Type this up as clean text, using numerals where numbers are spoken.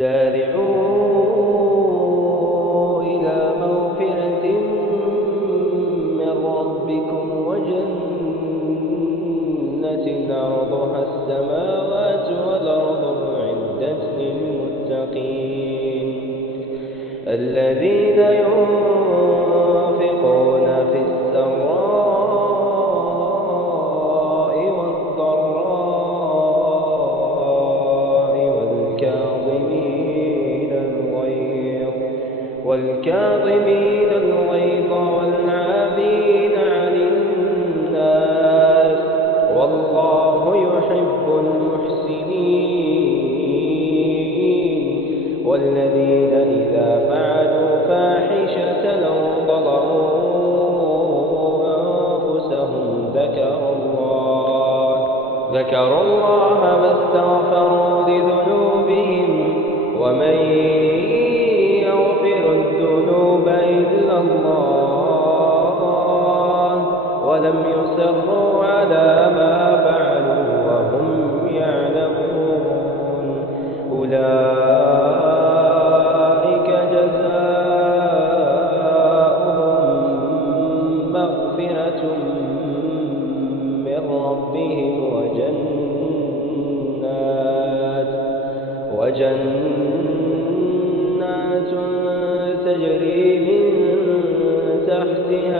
سارعوا إلى مغفرة من ربكم وجنة عرضها السماوات والأرض أعدت للمتقين الذين ينفقون في السراء والضراء والكاظمين الغيظ والعافين عن الناس والله يحب المحسنين والذين إذا فعلوا فاحشة أو ظلموا أنفسهم ذكروا الله فاستغفروا لذنوبهم ومن يغفر الذنوب إلا الله ولم يصروا على ما فعلوا وهم يعلمون أولئك جزاؤهم مغفرة من ربهم وجنات تجري من تحتها